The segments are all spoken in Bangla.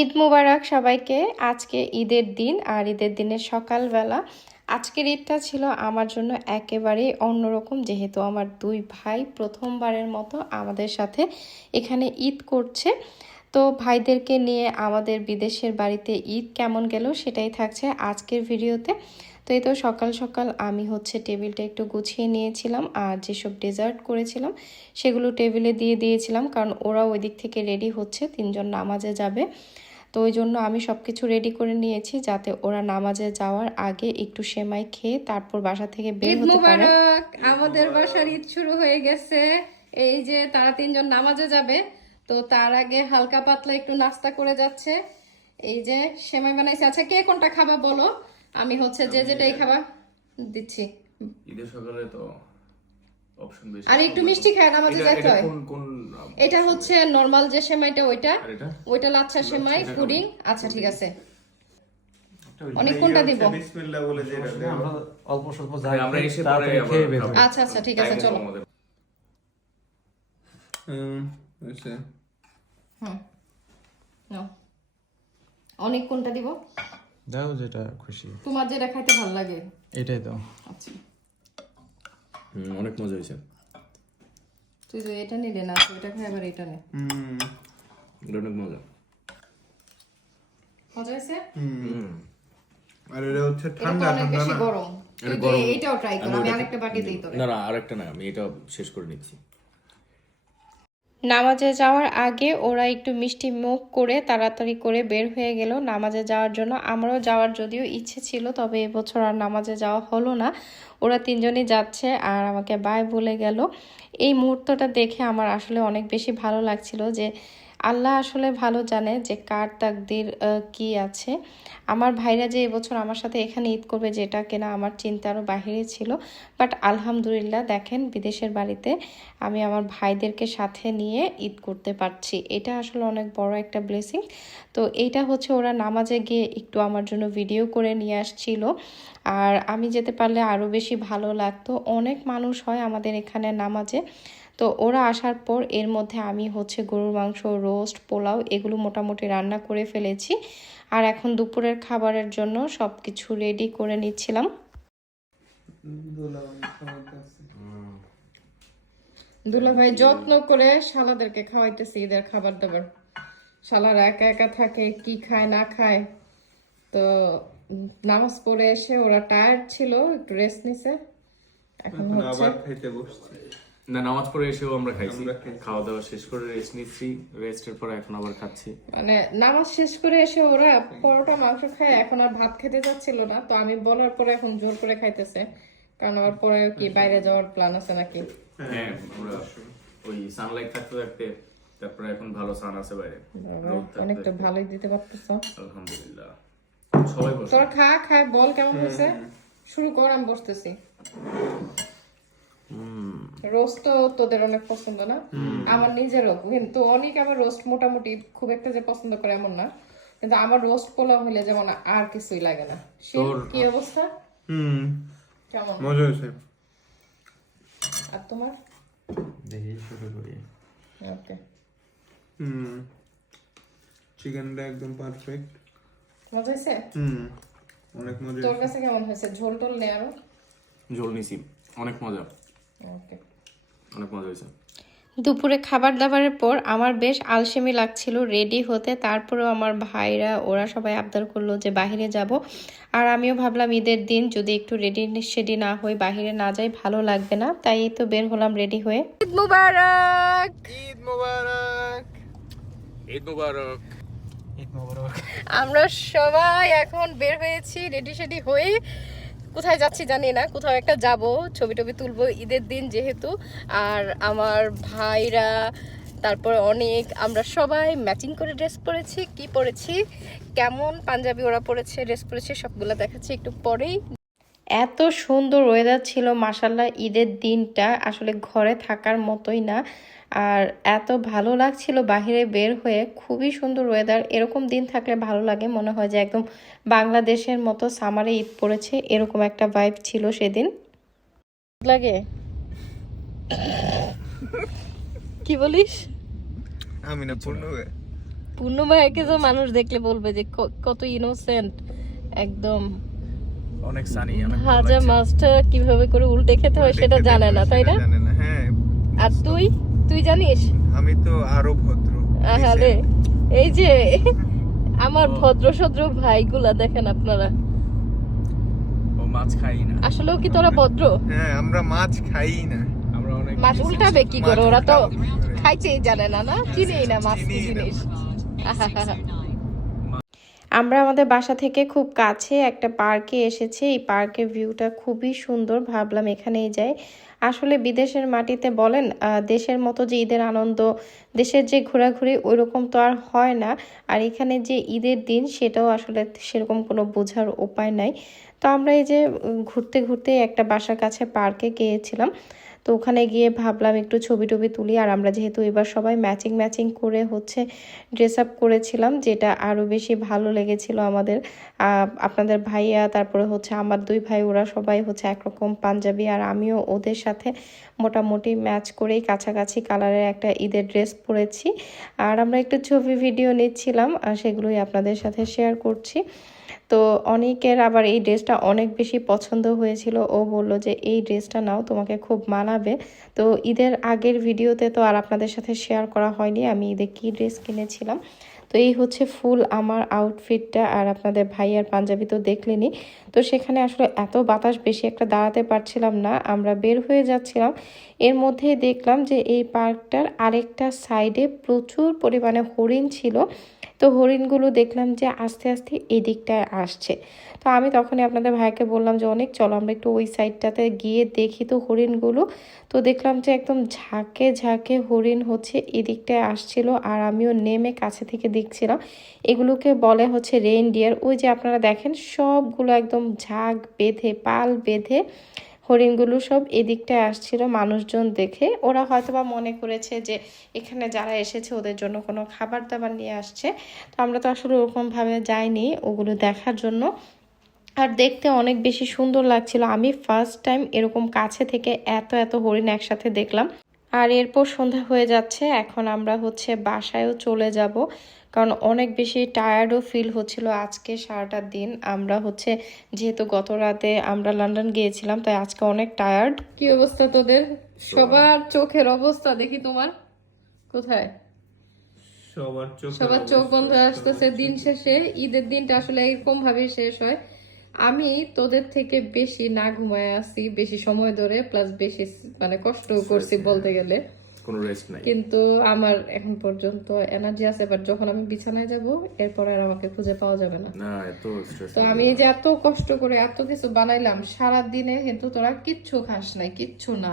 ঈদ মুবারক সবাইকে। আজকে ঈদের দিন, আর ঈদের দিনের সকালবেলা আজকের ঈদটা ছিল আমার জন্য একেবারেই অন্যরকম, যেহেতু আমার দুই ভাই প্রথমবারের মতো আমাদের সাথে এখানে ঈদ করছে। তো ভাইদেরকে নিয়ে আমাদের বিদেশের বাড়িতে ঈদ কেমন গেল সেটাই থাকছে আজকের ভিডিওতে। তো এই তো সকাল সকাল আমি টেবিলটা একটু গুছিয়ে নিয়েছিলাম, আর যেসব ডেজার্ট করেছিলাম সেগুলো টেবিলে দিয়ে দিয়েছিলাম, কারণ ওরা ওই দিক থেকে রেডি হচ্ছে, তিনজন নামাজে যাবে। তো ওই জন্য আমি সব কিছু রেডি করে নিয়েছি, যাতে ওরা নামাজে যাওয়ার আগে একটু সেমাই খেয়ে তারপর বাসা থেকে বের হতে পারে। আমাদের বাসার ঈদ শুরু হয়ে গেছে। এই যে তারা তিনজন নামাজে যাবে, তো তার আগে হালকা পাতলা একটু নাস্তা করে যাচ্ছে। এই যে সেমাই বানাইছে। আচ্ছা, কে কোনটা খাবা বলো, আমি যে যেটাই খাবা দিচ্ছি। ঈদের সকালে তো অপশন বেশি। আর একটু মিষ্টি খায় নামাজে যেতে হয়। এটা নরমাল যে সেমাইটা, ওইটা লাচ্ছা সেমাই পুডিং। আচ্ছা ঠিক আছে, অনেক কোনটা দিব? বিসমিল্লাহ বলে যেটা দেব আমরা অল্প স্বল্প যাই আমরা এসে তারপরে পরে খেয়ে বের আবার হই। আচ্ছা আচ্ছা ঠিক আছে, চলো। আচ্ছা নাও। অনেক কোনটা দিব? দাও যেটা খুশি, তোমার যেটা খাইতে ভালো লাগে এটাই দাও। আচ্ছা, অনেক মজা হয়েছে। তুই তো এটা নিলে না, ওইটা খাই, আবার এটা নে। এটা অনেক মজা। মজা হয়েছে? আর এটা হচ্ছে এটা তো ঠান্ডা অনেক ঠান্ডা বেশি না গরম। এইটাও ট্রাই করো, আমি আরেকটা বাটি দিই তোরে। না আরেকটা না, আমি এটা শেষ করে নিচ্ছি। নামাজে যাওয়ার আগে ওরা একটু মিষ্টি মুখ করে তাড়াতাড়ি করে বের হয়ে গেল নামাজে যাওয়ার জন্য। আমারও যাওয়ার যদিও ইচ্ছে ছিল, তবে এবছর আর নামাজে যাওয়া হলো না। ওরা তিনজনই যাচ্ছে আর আমাকে বাই বলে গেল। এই মুহূর্তটা দেখে আমার আসলে অনেক বেশি ভালো লাগছিল, যে আল্লাহ আসলে ভালো জানে যে কার তাকদির কি আছে। আমার ভাইরা যে এবছর আমার সাথে এখানে ঈদ করবে, যেটা কিনা আমার চিন্তারও বাহিরে ছিল, বাট আলহামদুলিল্লাহ দেখেন বিদেশের বাড়িতে আমি আমার ভাইদেরকে সাথে নিয়ে ঈদ করতে পারছি। এটা আসলে অনেক বড় একটা ব্লেসিং। তো এইটা ওরা নামাজে গিয়ে একটু আমার জন্য ভিডিও করে নিয়ে আসছিল, আর আমি যেতে পারলে আরও বেশি ভালো লাগতো। অনেক মানুষ হয় আমাদের এখানে নামাজে। তো ওরা আসার পর এর মধ্যে আমি গরুর মাংস, রোস্ট, পোলাও এগুলো মোটামুটি রান্না করে ফেলেছি, আর এখন দুপুরের খাবারের জন্য সব কিছু রেডি করে নিচ্ছিলাম। দুলা ভাই যত্ন করে শালাদেরকে খাওয়াইতেছি ঈদের খাবার দাবার। শালারা একা একা থাকে, কি খায় না খায়। তো নামাজ পড়ে এসে ওরা টায়ার্ড ছিল, একটু রেস্ট নিছে। এখন আবার খাইতে বসছি। না, নামাজ পড়ে এসেও আমরা খাইছি, খাওয়া দাওয়া শেষ করে রেস্ট নিচ্ছি, রেস্টের পর এখন আবার খাচ্ছি। মানে নামাজ শেষ করে এসে ওরা পরোটা মাংস খায়, এখন আর ভাত খেতে যাচ্ছিল না। তো আমি বলার পরে এখন জোর করে খাইতেছে, কারণ আবার পরে কি বাইরে যাওয়ার প্ল্যান আছে নাকি? হ্যাঁ, আমরা ওই সানলাইট থাকতে থাকতে তারপরে এখন ভালো সান আছে বাইরে, রোদ থাকতে অনেকটা থাকতে। ভালোই দিতে পারতেছ। আলহামদুলিল্লাহ। সবাই বসে। তোর খায় বল কেমন হয়েছে, শুরু কর, আমি বসতেছি। রোস্ট তো তোদের অনেক পছন্দ না? আমার নিজেরও, কিন্তু অনেক আমার রোস্ট মোটামুটি খুব একটা যে পছন্দ করে এমন না, কিন্তু আমার রোস্ট পোলাও হলে যেমন আর কিছুই লাগে না। কি অবস্থা? কেমন মজা হয়েছে। আর তোমার? দেখি শুরু করি। ওকে, চিকেনটা একদম পারফেক্ট। মজা হয়েছে? অনেক মজা তোর হয়েছে। কাছে কেমন হয়েছে? ঝোল টোল নেই আরো? ঝোল নিছি, অনেক মজা, ওকে। অনেক মজা হয়েছে। দুপুরে খাবার দাবারের পর আমার বেশ আলসেমি লাগছিল রেডি হতে। তারপরেও আমার ভাইরা ওরা সবাই আবদার করলো যে বাহিরে যাব, আর আমিও ভাবলাম ঈদের দিন যদি একটু রেডি সেডি না হই, বাহিরে না যাই, ভালো লাগবে না। তাই তো বের হলাম রেডি হয়ে। ঈদ মুবারক! ঈদ মোবারক। ঈদ মুবারক। ঈদ মোবারক। আমরা সবাই এখন বের হয়েছি রেডি সেডি হয়ে। কোথায় যাচ্ছি জানি না, কোথাও একটা যাব, ছবি টবি তুলবো ঈদের দিন যেহেতু। আর আমার ভাইরা, তারপরে অনেক, আমরা সবাই ম্যাচিং করে ড্রেস পরেছি। কি পরেছি, কেমন পাঞ্জাবি ওরা পরেছে, ড্রেস পরেছে, সবগুলো দেখাচ্ছি একটু পরেই। এত সুন্দর ওয়েদার ছিল মাশাল্লাহ। ঈদের দিনটা আসলে ঘরে থাকার মতোই না, আর এত ভালো লাগছিল বাহিরে বের হয়ে। খুবই সুন্দর ওয়েদার, এরকম দিন থাকলে ভালো লাগে, মনে হয় যে একদম বাংলাদেশের মতো সামারে ঈদ পড়েছে, এরকম একটা ভাইব ছিল সেদিন। লাগে কি বলিস? আমি না পূর্ণ পূর্ণ ভাইকে তো মানুষ দেখলে বলবে যে কত ইনোসেন্ট একদম। অনেক সানি, অনেক ভালো ভাজা লাগছে। মাছটা কিভাবে করে উল্টে খেতে হয় সেটা জানে না, তাই না? জানে না, হ্যাঁ। আর তুই জানিস? আমি তো আরো ভদ্র। আহারে, এই যে আমার ভদ্র সদ্র ভাইগুলা দেখেন আপনারা, ও মাছ খাই না। আসলেও কি তোরা ভদ্র? হ্যাঁ, আমরা মাছ খাই না। আমরা অনেক মাছ উল্টাবে কি করে? মাছ ওরা তো উল্টাবে কি করে? খাইছেই জানে না, না চিনেই না মাছ কি চিনেই না জিনিস। মাছ। আমরা আমাদের বাসা থেকে খুব কাছে একটা পার্কে এসেছি। এই পার্কের ভিউটা খুবই সুন্দর, ভাবলাম এখানেই যাই। আসলে বিদেশের মাটিতে বলেন দেশের মতো যে ঈদের আনন্দ, দেশের যে ঘোরাঘুরি ওইরকম তো আর হয় না। আর এখানে যে ঈদের দিন সেটাও আসলে সেরকম কোনো বোঝার উপায় নাই। তো আমরা এই যে ঘুরতে ঘুরতে একটা বাসার কাছে পার্কে গিয়েছিলাম। তো ওখানে গিয়ে ভাবলাম একটু ছবি টবি তুলি। আর আমরা যেহেতু এবার সবাই ম্যাচিং করে হচ্ছে ড্রেস আপ করেছিলাম, যেটা আরও বেশি ভালো লেগেছিল আমাদের। আপনাদের ভাইয়া, তারপরে হচ্ছে আমার দুই ভাই, ওরা সবাই হচ্ছে একরকম পাঞ্জাবি, আর আমিও ওদের সাথে মোটামুটি ম্যাচ করেই কাছাকাছি কালারের একটা ঈদের ড্রেস পরেছি। আর আমরা একটু ছবি ভিডিও নিচ্ছিলাম, আর সেগুলোই আপনাদের সাথে শেয়ার করছি। তো অনেকের আবার এই ড্রেসটা অনেক বেশি পছন্দ হয়েছিল। ও বলল যে এই ড্রেসটা নাও, তোমাকে খুব মানাবে। তো ঈদের আগের ভিডিওতে তো আর আপনাদের সাথে শেয়ার করা হয়নি আমি ঈদে কী ড্রেস কিনেছিলাম। তো এই হচ্ছে ফুল আমার আউটফিটটা। আর আপনাদের ভাইয়ার পাঞ্জাবি তো দেখলেনি। তো সেখানে আসলে এত বাতাস, বেশি একটা দাঁড়াতে পারছিলাম না, আমরা বের হয়ে যাচ্ছিলাম। এর মধ্যে দেখলাম যে এই পার্কটার আরেকটা সাইডে প্রচুর পরিমাণে হরিণ ছিল। তো হরিণগুলো দেখলাম যে আস্তে আস্তে এদিকটায় আসছে। তো আমি তখনই আপনাদের ভাইকে বললাম যে অনেক, চলো আমরা একটু ওই সাইডটাতে গিয়ে দেখি তো হরিণগুলো। তো দেখলাম যে একদম ঝাঁকে ঝাঁকে হরিণ হচ্ছে এদিকটায় আসছিল। আর আমিও নেমে কাছে থেকে দেখছিলাম। এগুলোকে বলে হচ্ছে রেইনডিয়ার। ওই যে আপনারা দেখেন সবগুলো একদম ঝাঁক বেঁধে, পাল বেঁধে হরিণগুলো সব এদিকটায় আসছিল। মানুষজন দেখে ওরা হয়তোবা মনে করেছে যে এখানে যারা এসেছে ওদের জন্য কোনো খাবার দাবার নিয়ে আসছে। তো আমরা তো আসলে ওরকমভাবে যাইনি ওগুলো দেখার জন্য। আর দেখতে অনেক বেশি সুন্দর লাগছিল। আমি ফার্স্ট টাইম এরকম কাছে থেকে এত হরিণ একসাথে দেখলাম। আর এরপর সন্ধ্যা হয়ে যাচ্ছে, এখন আমরা হচ্ছে বাসায়ও চলে যাব, কারণ অনেক বেশি টায়ার্ডও ফিল হচ্ছিল আজকে সারাটা দিন। আমরা হচ্ছে যেহেতু গত রাতে আমরা লন্ডন গিয়েছিলাম, তাই আজকে অনেক টায়ার্ড। কি অবস্থা তোদের? সবার চোখের অবস্থা দেখি, তোমার কোথায়? সবার চোখ বন্ধ হয়ে আসতেছে। দিন শেষে ঈদের দিনটা আসলে এরকম ভাবে শেষ হয়। আমি তোদের থেকে বেশি না ঘুমায় আছি বেশি সময় ধরে, প্লাস বেশি মানে কষ্ট করছি বলতে গেলে, কোনো রেস্ট নাই। কিন্তু আমার এখন পর্যন্ত এনার্জি আছে। বাট যখন আমি বিছানায় যাব এরপর আর আমাকে খুঁজে পাওয়া যাবে না। না, এত স্ট্রেস। তো আমি যে এত কষ্ট করে এত কিছু বানাইলাম সারা দিনে, কিন্তু তোরা কিচ্ছু খাস নাই, কিচ্ছু না।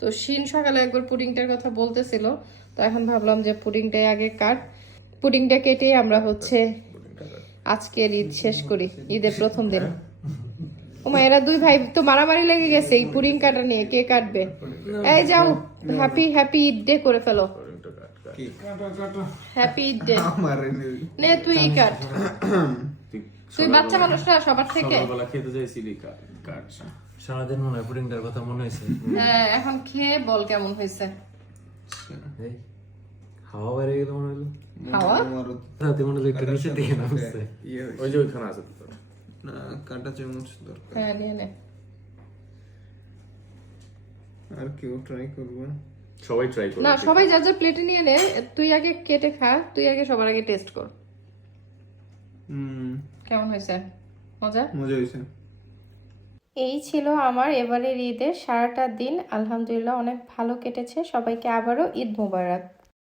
তো শিন সকালে একবার পুডিংটার কথা বলতেছিল, তো এখন ভাবলাম যে পুডিংটাই আগে কাট। পুডিংটা কেটেই আমরা হচ্ছে আজকের ঈদ শেষ করি, ঈদের প্রথম দিন। ওমা, এরা দুই ভাই তো মারামারি লেগে গেছে এই পুডিং কাটা নিয়ে, কে কাটবে। এই যাও, হ্যাপি ঈদ ডে করে ফেলো। Happy Eid day. নে তুই কাট, তুই বাচ্চা মানুষ না সবার থেকে। সকালবেলা খেতে যাইছিলি কাট। সারাদিন মনে হয় পুডিংটার কথা মনে হয়েছে। হ্যাঁ, এখন খেয়ে বল কেমন হয়েছে। এই হাওয়া বাইরে গেলে মনে হলো, হাওয়া রাতে মনে হলো একটু নিচের দিকে নামছে। ওই যে ওইখানে আছে তো। না, কাঁটা চামচ দরকার। হ্যাঁ নিয়ে নে। আর কেউ ট্রাই করবো? সবাই ট্রাই করে। না, সবাই যা যা প্লেটে নিয়ে নে, তুই আগে কেটে খা, তুই আগে সবার আগে টেস্ট কর কেমন হয়েছে। মজা হয়েছে। এই ছিল আমার এবারের ঈদের সারাটা দিন। আলহামদুলিল্লাহ অনেক ভালো কেটেছে। সবাইকে আবারও ঈদ মোবারক।